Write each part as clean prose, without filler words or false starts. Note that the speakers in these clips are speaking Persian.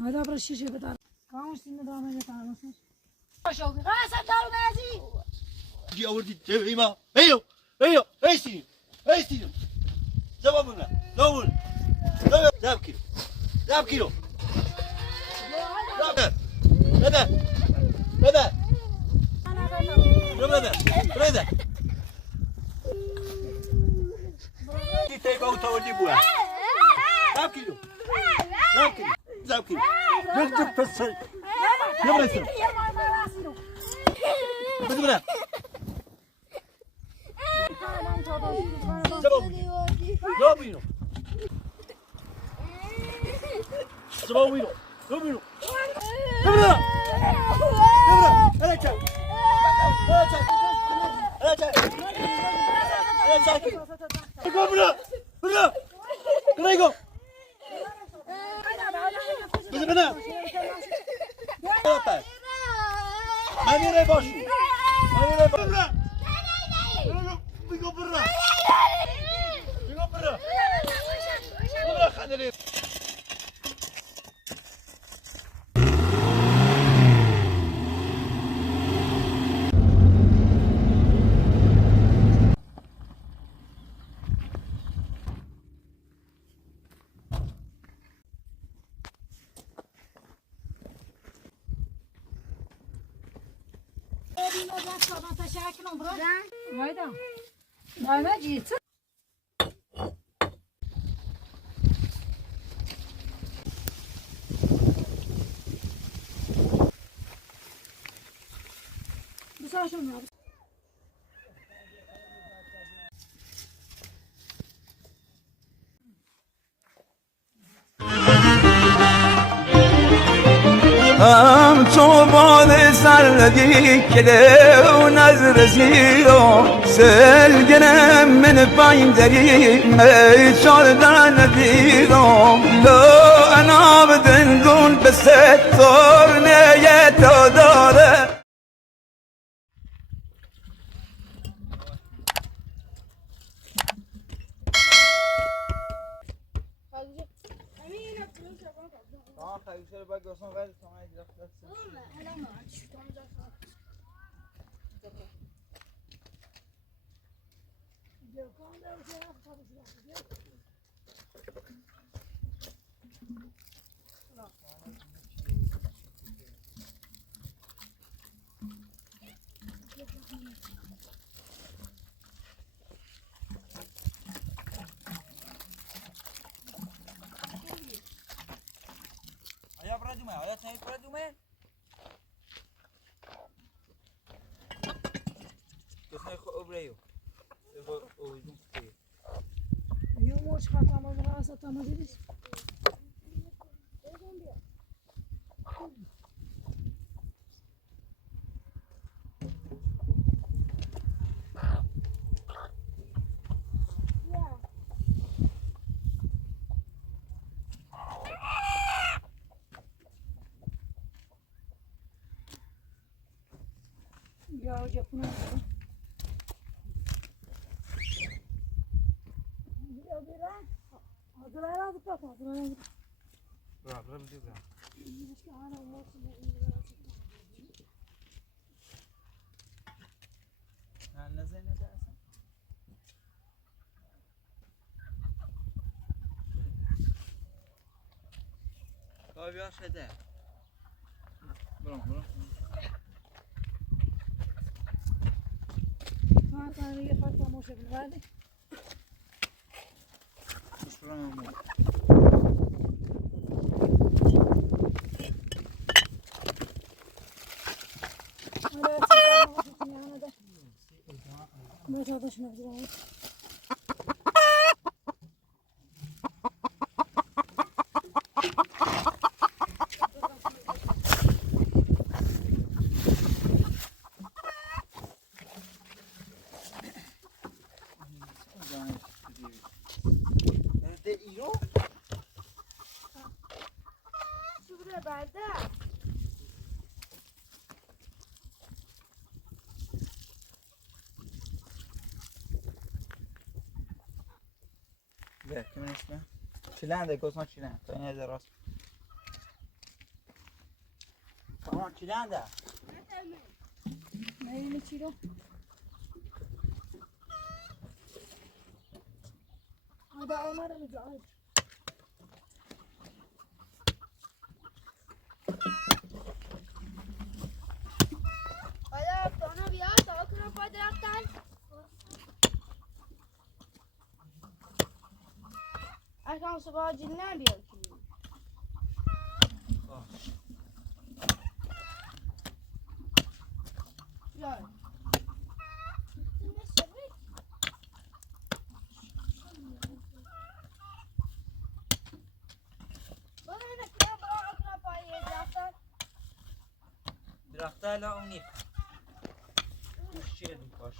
هذا برا الشيشة بتاع كاموس النظام اللي تعرفه شو قاسم دارو مازي جي أوردي تبعيما أيو أيو أيستيني أيستيني زبابنا دول ذاب كيلو ذاب كيلو ذاب ماذا ماذا ماذا ماذا تيجي أو تودي بوها ذاب كيلو ذاب كيلو ذاب كيلو جد بس يا بريسل بس بنا زبابينو زبابينو زبابينو يبرا يبرا أنا جاي أنا جاي أنا جاي أنا جاي يقول برا برا كنا يقول بس بنا ماني ريباشو ماني ريباشو برا بيقول برا بيقول برا برا خليني أنا جيت بس عشان هم çoban sarladı kede و نظر زیرو سلگنم من پایندری میچاردن ندیرو لو انا بدن دون بست تورنه تو داره خیلی باید گفتم ولی تو من Ayah pernah cuma, ayah saya pernah cuma. Terus saya kau berayu, oh itu. اليوم واش خاطر ما راسه ما جلس يا جبنا طيب يا شده برام برام ما كان يخاطر موش بالغادي مش برام ما تقدرش نفجر لا كمان اسمه شيلان ده جوز ما شيلان فين هذا راس ها چی دنده؟ نه چی رو؟ آده آمده میگه حالا دانا بیا تا کنم پا درختن اکرم صبح جنن بیاد بیا درخته لا اونی گوش چیه میکاش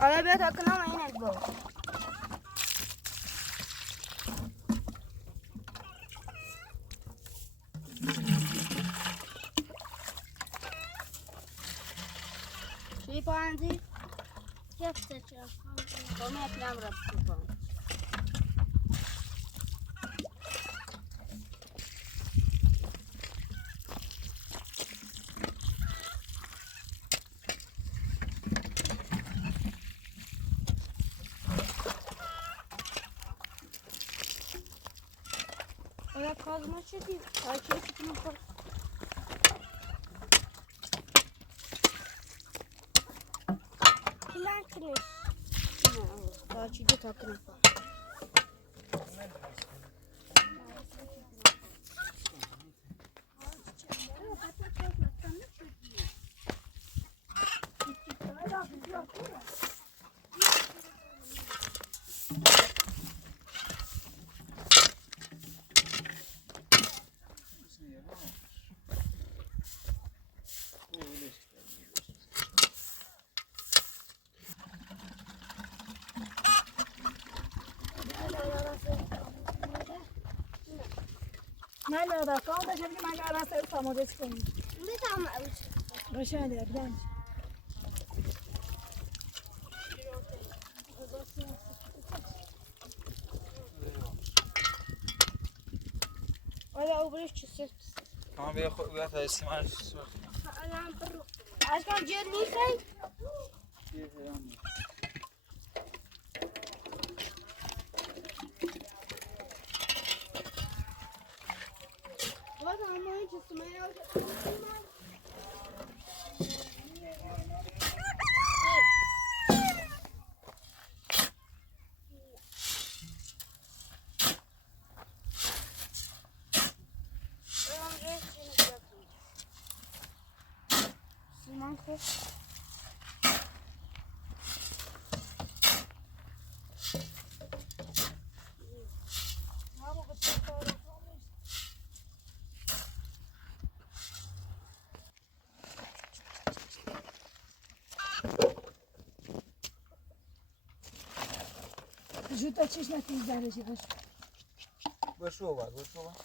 حالا بیا تا کنم اینک بابا چی پاهنزی؟ Yaptı çok. Kome ekrem rapsi پاهنزی Ona kazma çekeyim. Takip ettim. Plan kırış. تا چیده تا کنم نه نه دا کام داشته بگی من الان سر سامادش کنیم Tamam. باشه علی بیان حالا او برش چی سفت کام بیا خود بیا تا استیمال Alam perlu. اشکان جد نیخی؟ باز همه این چیز سمه جوتا چیش نتیز درجه باش بشو باد بشو باد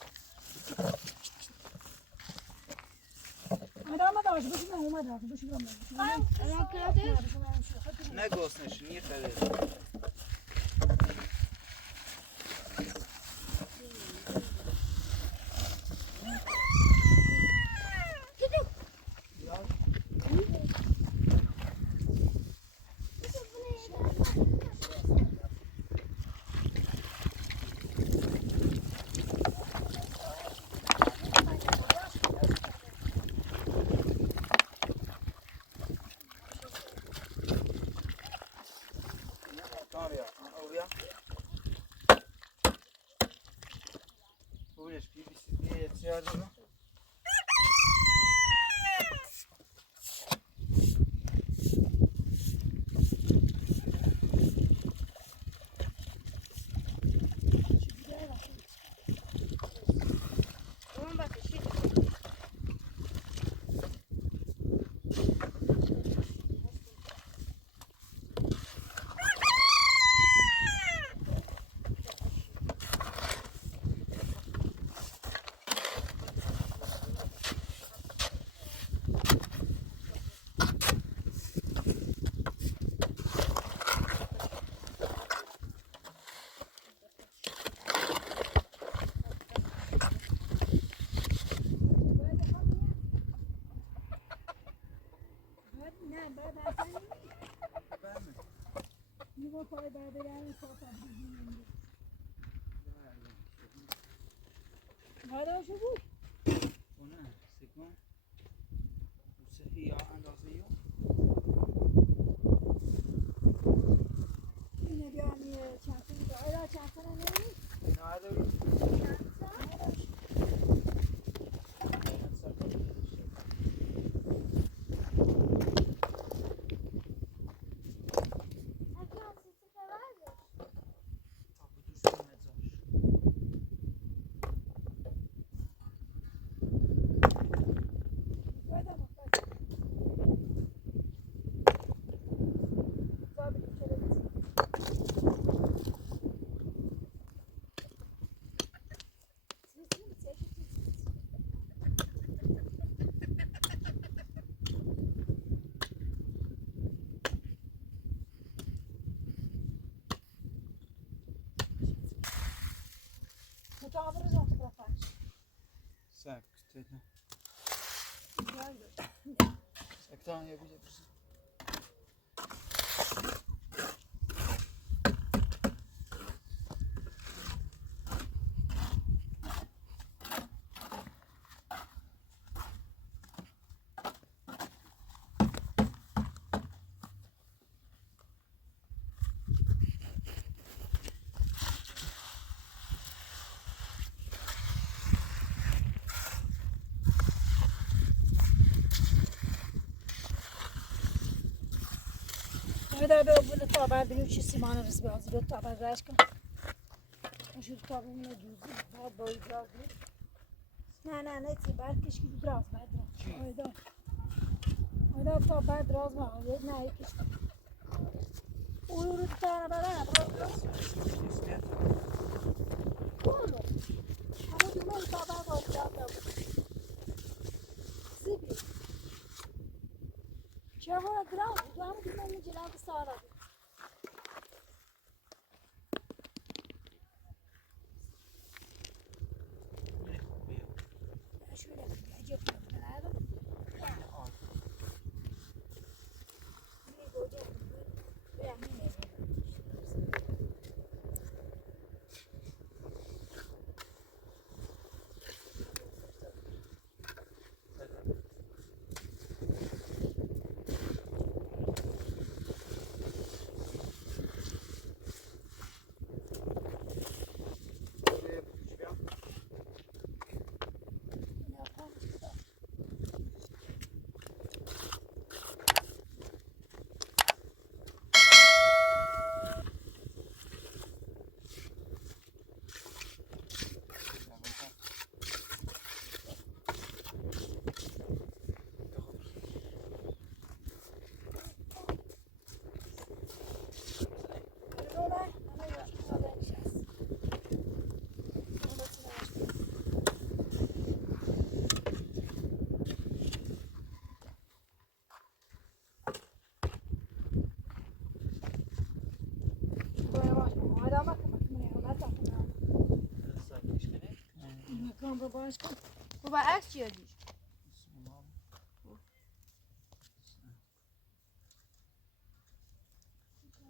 آدم داشت باشی من اومدم باشی برام الان کرده؟ نگوسنش نیخره زیاد رو اون بکشید نه بعد اصلا میگو پای بعد یعنی پاپا بگیم شو بود اونه سکون سهی یا اندازه یا اینه بیانی چند سنه آیلا چند سنه نمی اینا هر متعامل رو تبرفش سکت سکتان یا بیده برسید در به بوده تابر بینیم چی سیمان رس بیازی به تابر رش کن اشور تابر اینه دوزی باید باید دراز بید نه تی برکش که دراز باید دراز آیدا تابر دراز باید نه یکیش او رو تانه بدنه دراز کلو همون دومه تابر باید دراز زیبی چه هوا دراز تو همون دومه جلال سارا باش کن بابا عکس چیه دیش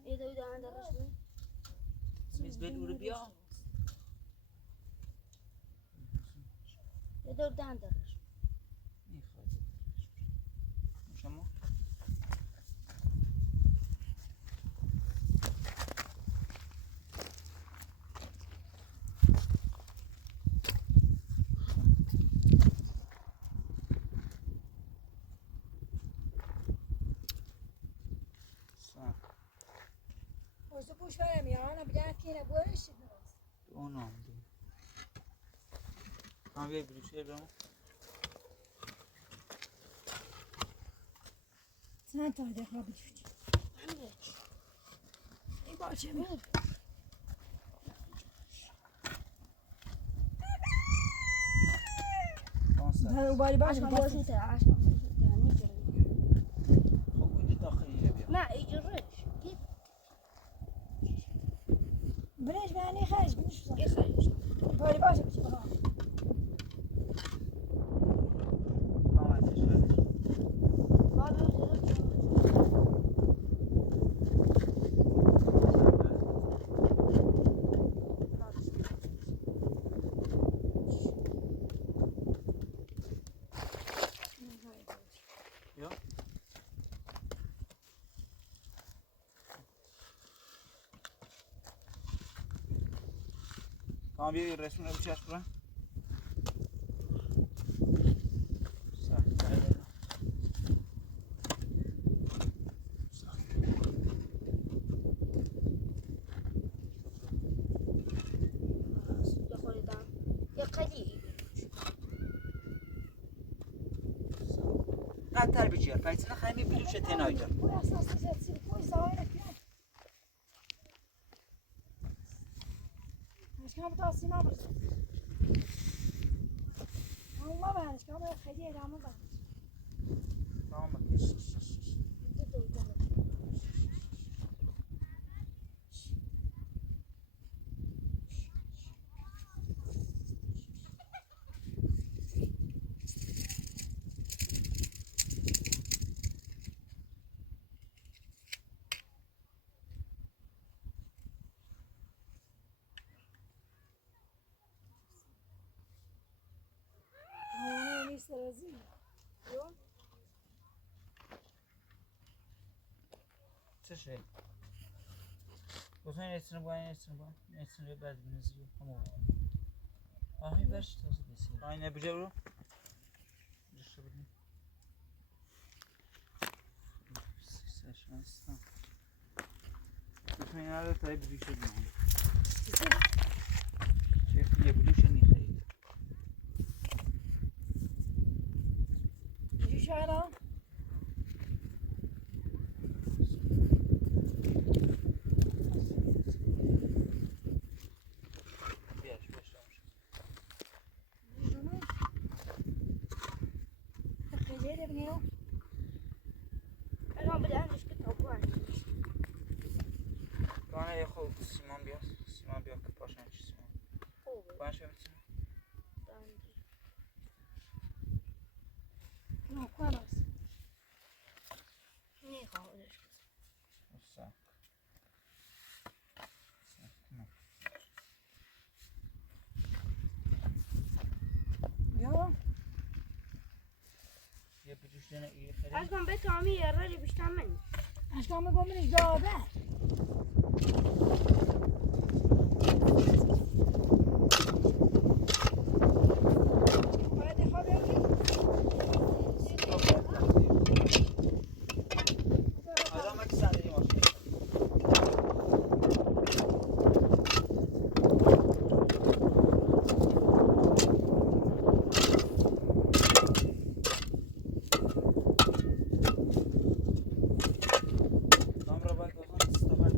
ایده دارن درش می میز بین او رو بیا ایده دارن درش میخواد شما Nasıl boş verem ya? Ana bir daha kine bu öyle şey biraz. Onu aldım. Abi bir şey ben. Sen tabii de kabul et. İyi bahçemi. Konser. Ben ubali baş عشان mı? باشی تر عشان باشی تر نیجوری O kudi dakhiliye bir. نه ایجورش Bileş ben ne xariç bunu şu یه خریدش ubali baş mı? Ha. Ahmet Eşref. بعد Yok. Tamam bir resmine bir çarş bura. Sağ. یه خریدم یه قدی Qatar bir yer. Payçına xaymi bir üçe tenaydı. Bu esaslı zetsi bu zavayla kıyam. Aşkım bu tasima mı? Allah ben aşkım bu hediye edamı var. Tamam bakayım. Bir de uygun. Aa, ne istersin? چه şey? Gözün etsin bu aynı etsin bu. Etsin ve bezbiniz yok. Tamam. Ahmi ver şu tası desin. Aynı bir cevru. Düşebilirim. Seçmezsen. Düşmeyin arada tabi bir şey değil. Şef diye bir şey değil. Şu şahara. Hediye de biniyor. الان بده عندش کتاب عندش Bana yakal Siman biraz. Siman bir akı paşan Siman. خوبه Bana şey misin? عندي No, خلاص. میخوامش Sağ. Tamam. Ya. Ya bir düşlerine iyi xerir. عشان بتوامي يرالي بیشتر منی Aşkım bu benim zabe. Hadi haber Adama ki sandalye var. Tamam, bak o zaman siz de var.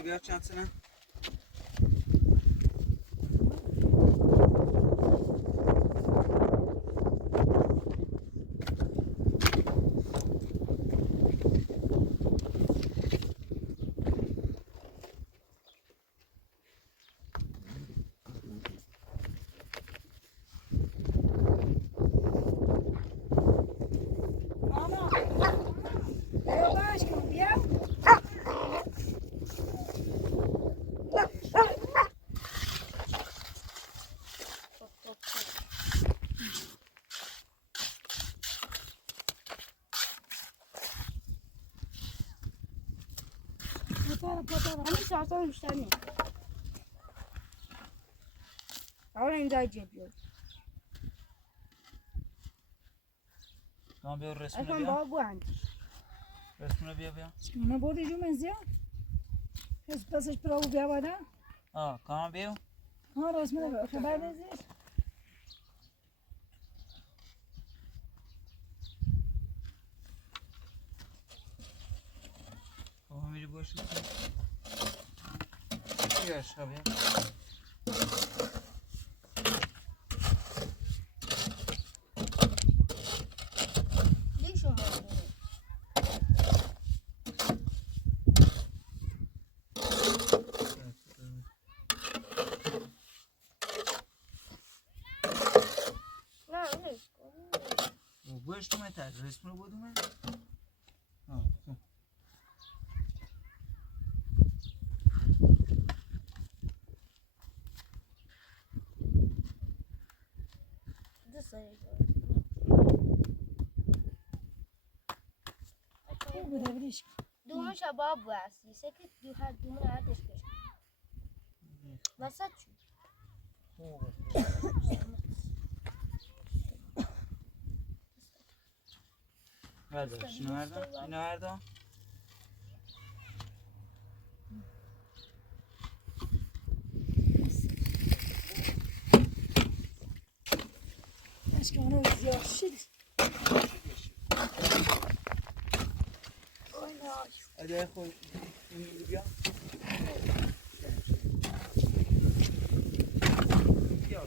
اسمی بیار چند سنه؟ ماما بیا باش کن بیا پاتر همین ساعتها بیشتر نیست. حالا این دای جیب بیاد. کام بیار رسمونه اصلا بیا. با بوند. رسمونه بیا. شکونه بردی جو منزیا پس پسش پراو بیا بادا کام بیو. ها رسمونه بیا خبر نزیش میری باش. بیا شبیه. دیگه شما نه نیست. باش تو متر رسمونه بودم. دوست داری خوب بوده بریش دومون شباب باستی سکت دو هر دومون عادش کش وسط شو خوبه. بردار شنو بردار. اینو بردار. اشکانه زیاد شد اگه خود این بیا. بیا.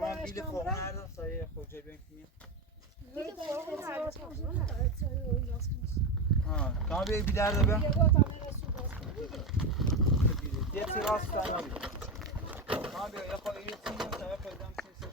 من بیل فوق نردم سایه خوجه بین کنیم. کام بیای بیدر دو بیا. یه سی راست تنها بیا. کام بیا یه خواهی یه سینه و سایه خواهیدم سینه سه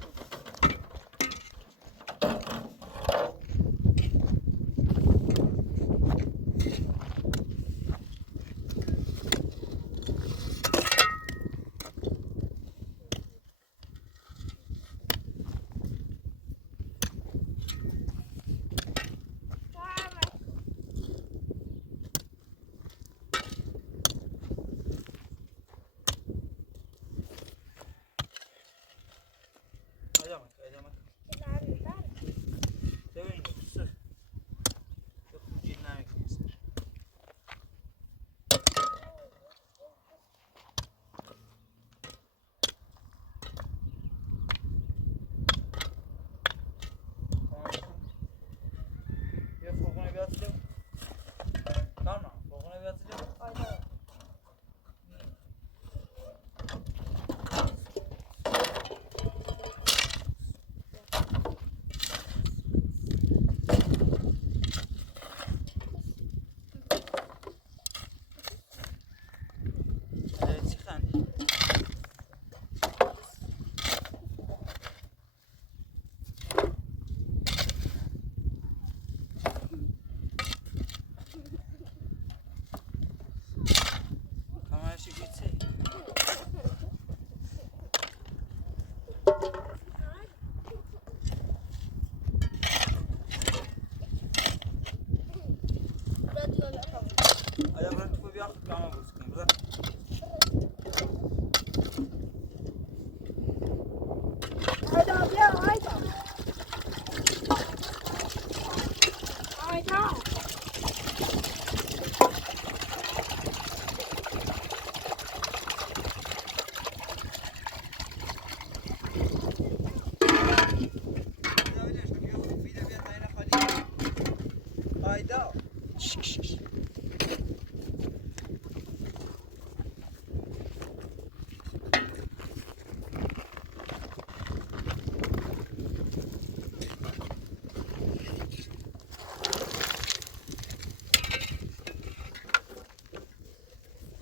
هایدا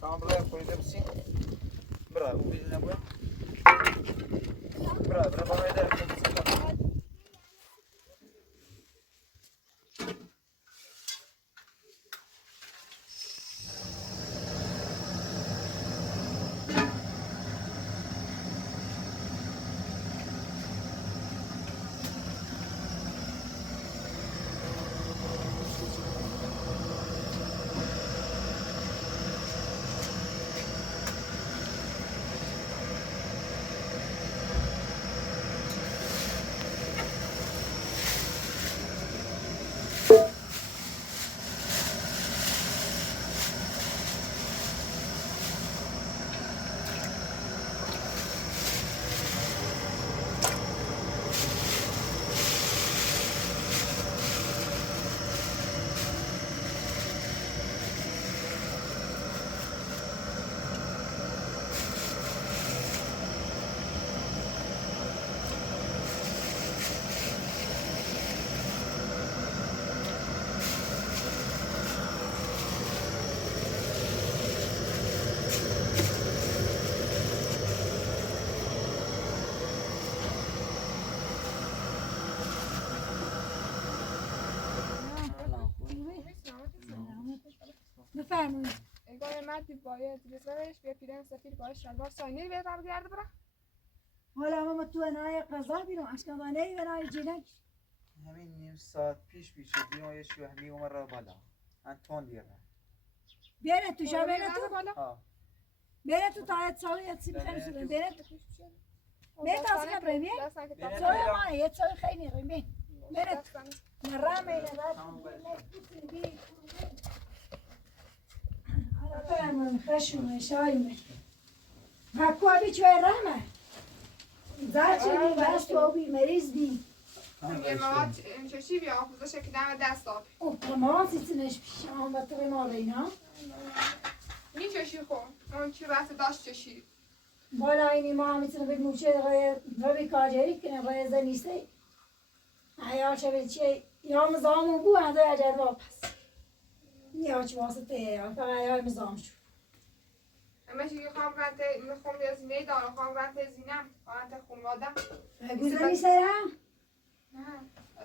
کاملا خوریده بسیم برا اون بیرون نبود برا با هایدا بسیم بفرمایید. انگار مردی باید بزنش بیا پیرن سفیر باید شلوار ساینی بیاد رو گرده برا حالا ما تو نای قضا بیرون اشکان دانه و نای جنگ همین نیم ساعت پیش بیرون یه شوهمی اومد را بالا انتون دیره بیاره تو شا بیاره تو ها بیاره تو تایت ساوی یه سی بخیر شده بیاره تو بیاره تو از قبره بیاره بیاره ساوی مانه یه ساوی خیلی نریم بیاره تو نرام اینه بفرمایید خشم شایم حکو بی چوی رحمه زرچه بی بست و بی مریض بی یه مواد چشی بیا آفوزه شکلم دست آب او تماسی تنش پیش هم با تو ما دینا می چشی خون اون چی بحث داشت چشی بالا اینی ما هم میتونه به موچه ربی کاجری کنه باید زنیسته یا چه به چه یا مزامون بو هنده اجد واپس یا چه واسطه یا فقط یا مزام شد اما چی که خواهم رنت میخوام از زینه دارم خواهم رنت زینم رنت خونوادم گوزنی سرم نه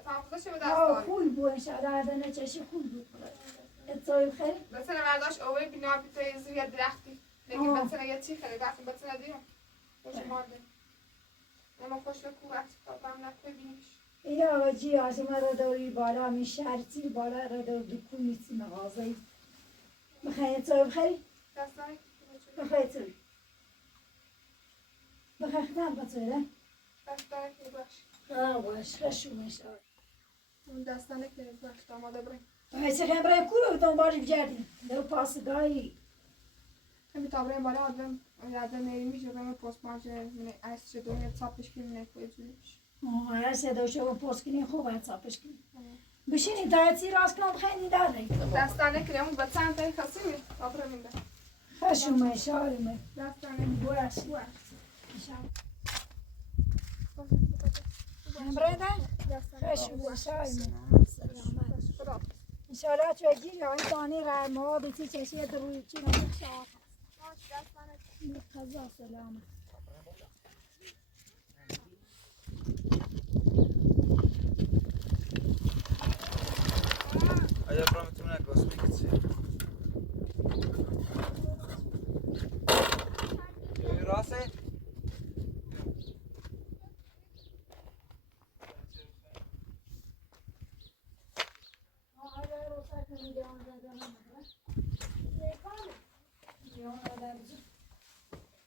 آفوزه چه به دست آه دارم خون بو انشاءالله هردنه چشی خون بود اتسایی بخیر مثلا مرداش اوه بینا بیتای زیر یه درختی لیکن مثلا یه چی خیلی رفتیم مثلا دیرم خوش مانده اما خوش به کوه افتادم نکنه بینیش این آقا جی آسیما را دوری بالا می شرطی بالا را دور دکون نیستی مغازهی بخیر اتسایی بخیر دستانه بخیر توی بخیر خدام بطوره دستانه که باش باش خشومش اون دستانه که باش داماده بریم باید چه خیلی برای کورو دنبالی بگردیم دو پاسگاهی همین تابریم بالا آدم یاده میشه بریم پست مانچه از چه دنیا تاپش کنیم نکنه جوریش هر سه دوشه و پست کنیم خوب باید تاپش کنیم بشینی دایتی راست کنم خیلی داره دستانه که اون بچه تایی خاصی می تابره مینده خشومه شارمه دستانه بورش برده خشومه شارمه انشاءالله تو اگیر یا این دانی رما بیتی چشیه روی چی نمید شاید قضا سلامه آیا برامتون نگاست میگید چی؟ راسته؟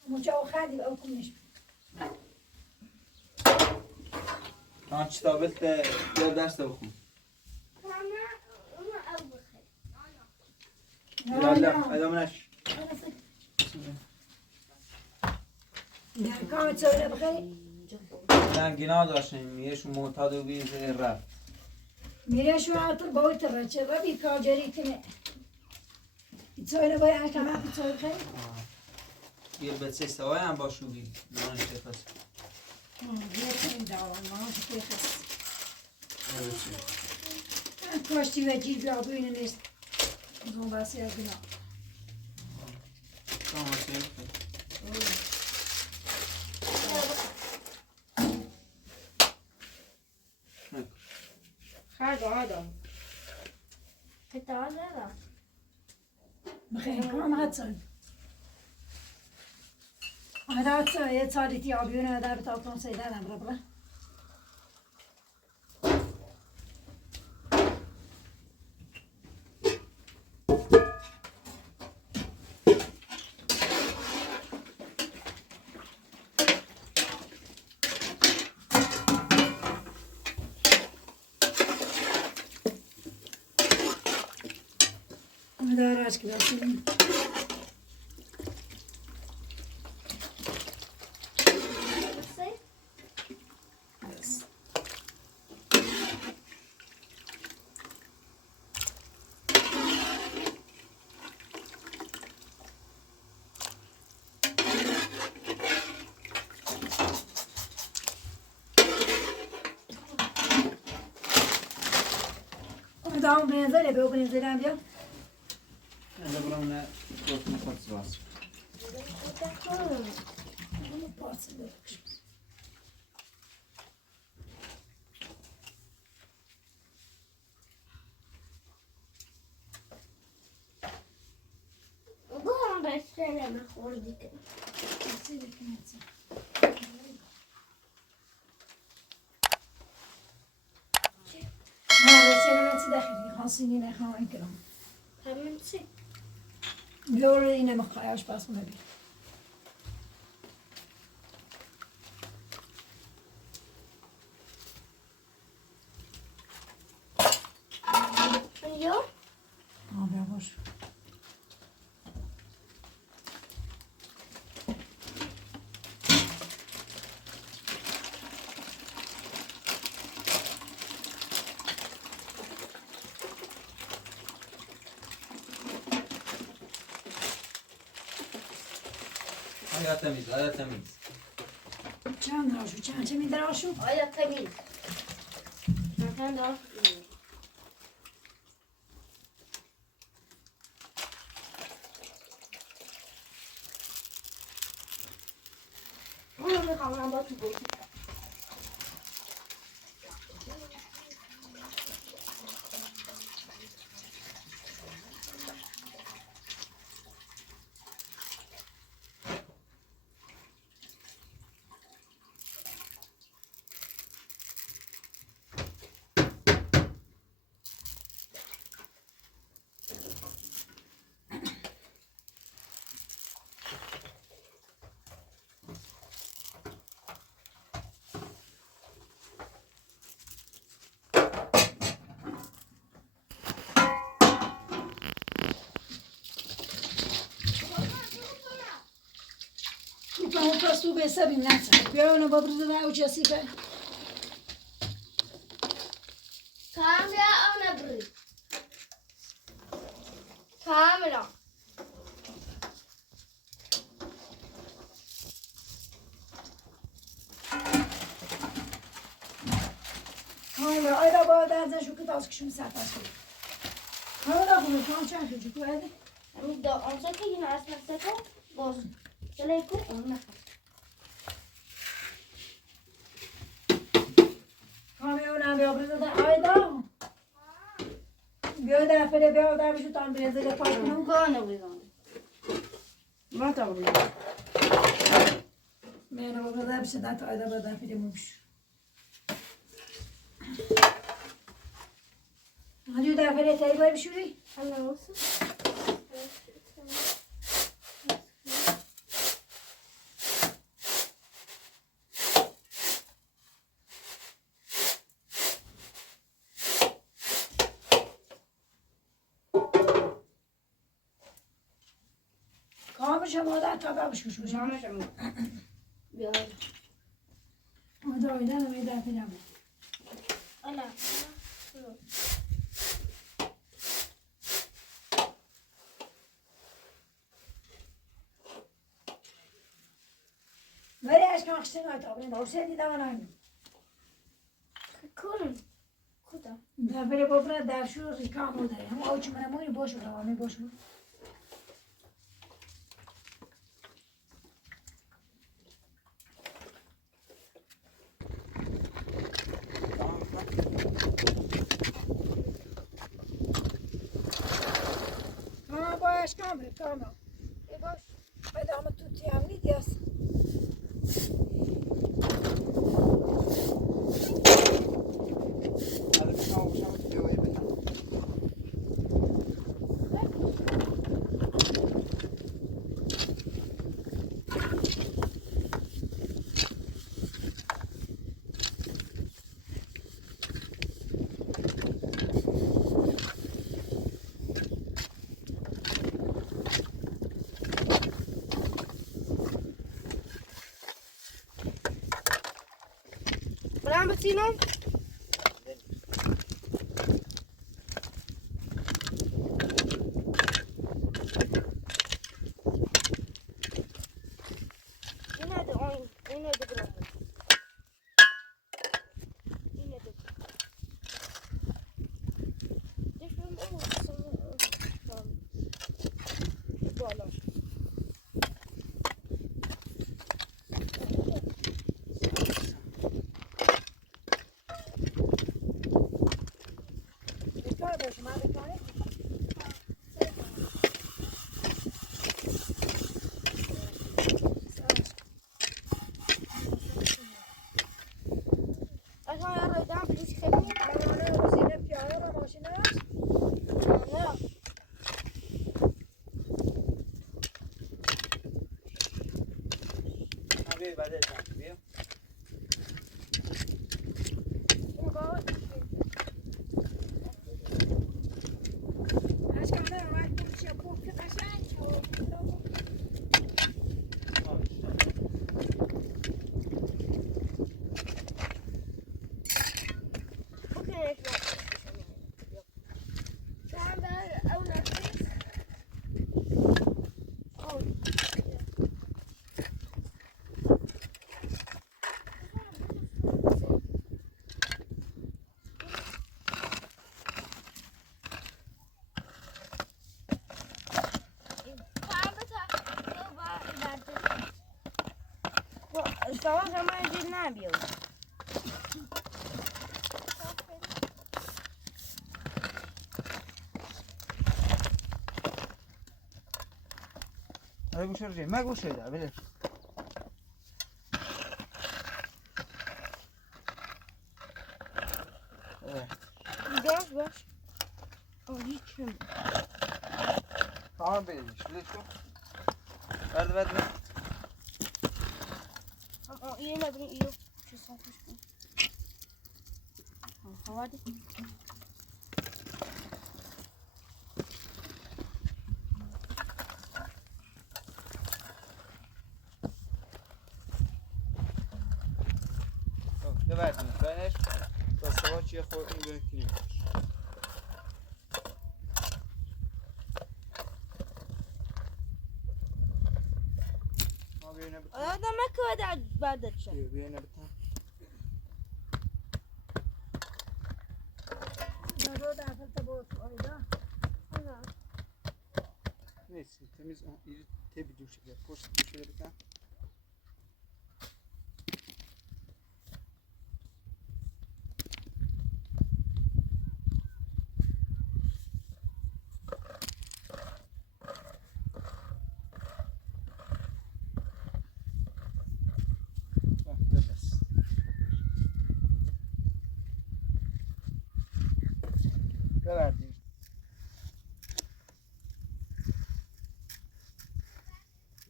مجاو خدی او کنش آن چی تابلت یا درس بخون ادامنش در کام چوره بخیری نه گناه داشتیم یهشون معتاد و بیز رفت میره شو عطر باید تو بچه و بی کاجری کنه ایتسایل باید کمه ایتسایل خیلی یه بچه سوای هم باشوگی نانش تفس بیرتیم دارم نانش تفس کاشتی و جیب یا بینه نیست زون باسی از بینا tamam şey خرج آدم قطعه دارم بخیر کنم حدسن حدسن یه تاریتی آبیونه در بتاعتون سیدنم را بلا داراش که باشیم دام بنزله به بنزله بیا ne buram ne korkun patsı var. Bunu parçalı yapmışız. Bu هم بسته نخوردی که Nasıl yapıyorsun? نه سلامتی داخلی خاصی نه خواهی کنم. همین چی؟ بیار اینه مخایش پس کنه بی. یا بیا باش. Hayat temiz, hayat temiz. چند راشو چند چه میده راشو؟ آیا تمیز مثلا دار اونو میخوام با تو بگید اون پس تو به حسابی نتر بیا اونو با برزه نه او چسی که کاملا آن بری کاملا حالا آیدا باید ازشو که تاز کشون سرپس کنی حالا بونه کام چند کجی تو هده همین دا آنجا که این اصلا سکو باز جلوی کن اون نخواه کامی اونم بیا برزه ده آیدا بیا دفعه بیا در بشو تان برزه ده پاک کنم گانه بگانه ما تا بگانه میانه با برزه بشه ده تا آیدا با دفعه مو بشو هجو دفعه تایی باید بشوری همه واسه کامش مادر تا بابش بشو شامش هم بیا مادر آیدا نمی دفعه نبود انا ايش كان خشنا تابين او سيدي دانا Kul. Kuda. ده بره بابنا در شو ریکامو داره هم اوچ من موی باش روانی باش ها باش کامل کامل E boş. ادامه توتی هم نیدیاس Hadi bir tane uçağım tutuyor iyi bir tane. Bram beziehen. Yine de oyun. Yine de Bram. Yine de. Düşün bu sana. Böyle. کار باش ما بکنه Aşağı yaraydan bir şey mi? مامانه روزینه پیاده و ماشینه Ne? Abi بعد ازم بیا. اشکال نداره وقت بکشه پخت قشنگ Bugün ekmek. Sen ben evlatıyız. Savaş ama önce ne yapıyor? Hadi گوشه رو ما گوشه ده بله. Baş baş. Hiçim. Tamam beyler işte şu. Verdi. Ama yine bir iyi. Şu satmış bu. Hadi. ببردیم برش تا سواچ یه خورد این بکنیم ما بیونه بتن Adam ne kadar bardakça? بیونه بتن دارو دفعه تا بود آیدا نیست تمیز این تبی دوشه بیا پشت دوشه بتن بس ببردیم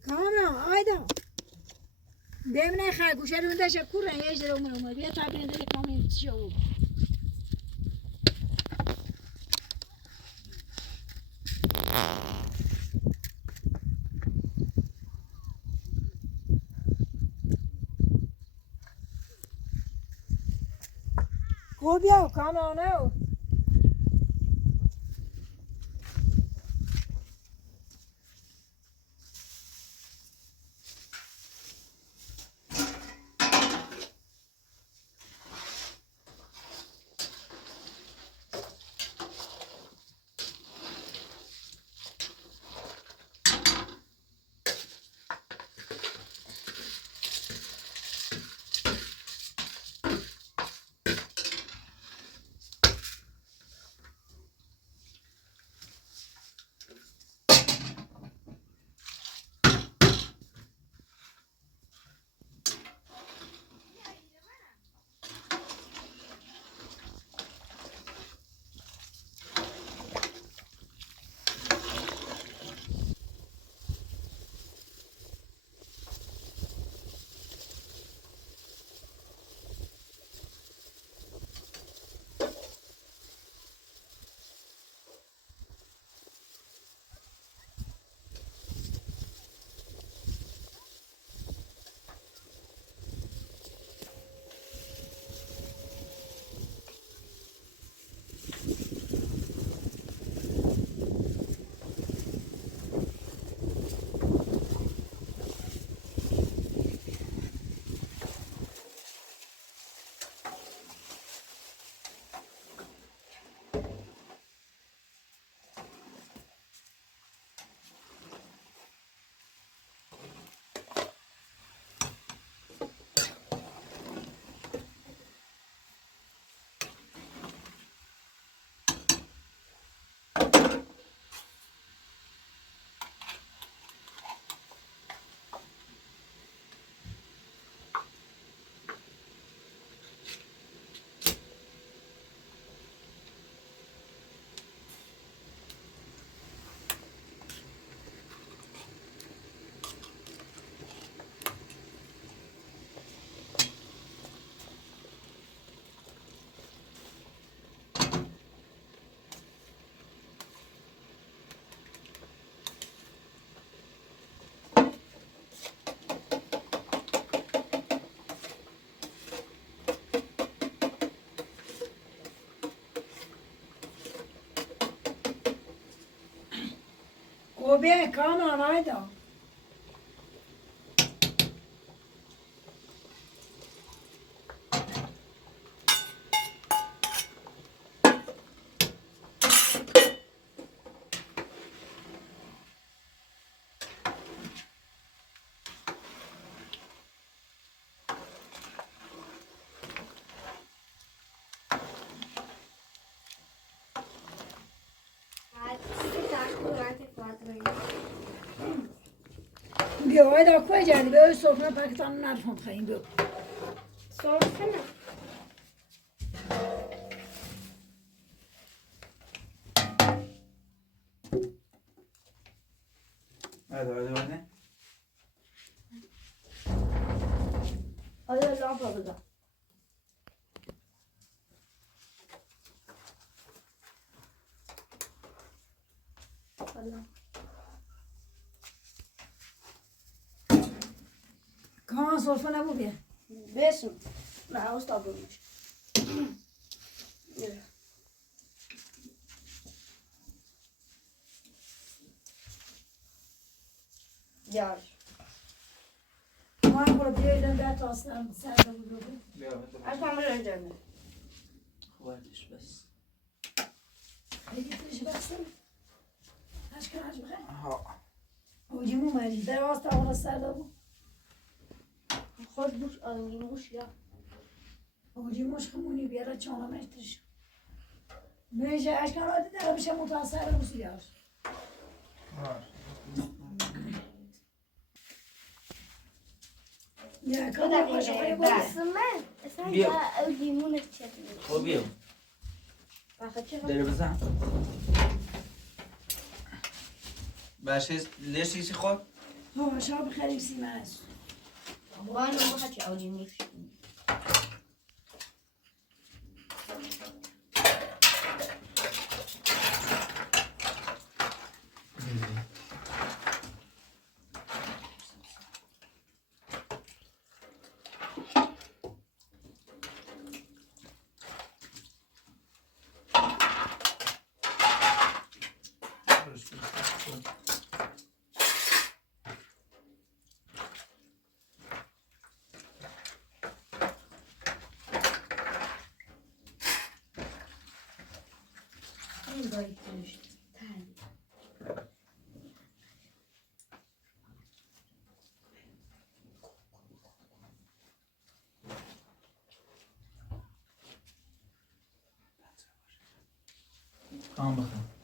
کاملا آیدا دمنه خرگوشه رو تشکر یه جلو اومد بیا تا برنده که کامل شو بیا کاملا O bir kan anaydı. Bir ayda koyacaktı. Böyle sofra paketini nereden koyayım bu? Sorsana. Hadi hadi. Hadi lampa burada. Allah. Kan sofra ne bu bir? Besin. Ne usta bulmuş. Yürü. Yar. Kan burada bir yerden bir taslarım. Sen de burada. Açmam bir önce. Varmış bas. Ne getiriş baksana. Aşkına aç bakayım. Ha. Ucumu var. Devasta orası da bu. Hoş buş alınmış ya. Ucumu şkamuni bir yere çanama ettir. Böyle aşkına hadi de bir şey mutasarrı bu suyu. Var. Ya Bu kan da başa koyuyor. bir Basın ben. Sen Bir- ya limon içelim. Kobiyo. Bakacağım. Deri bزن. باشه ليش يجي خود؟ Ha aşağı bir kere simez. Bana bu kaç alınmış. En zayıflamış. Kan bakalım.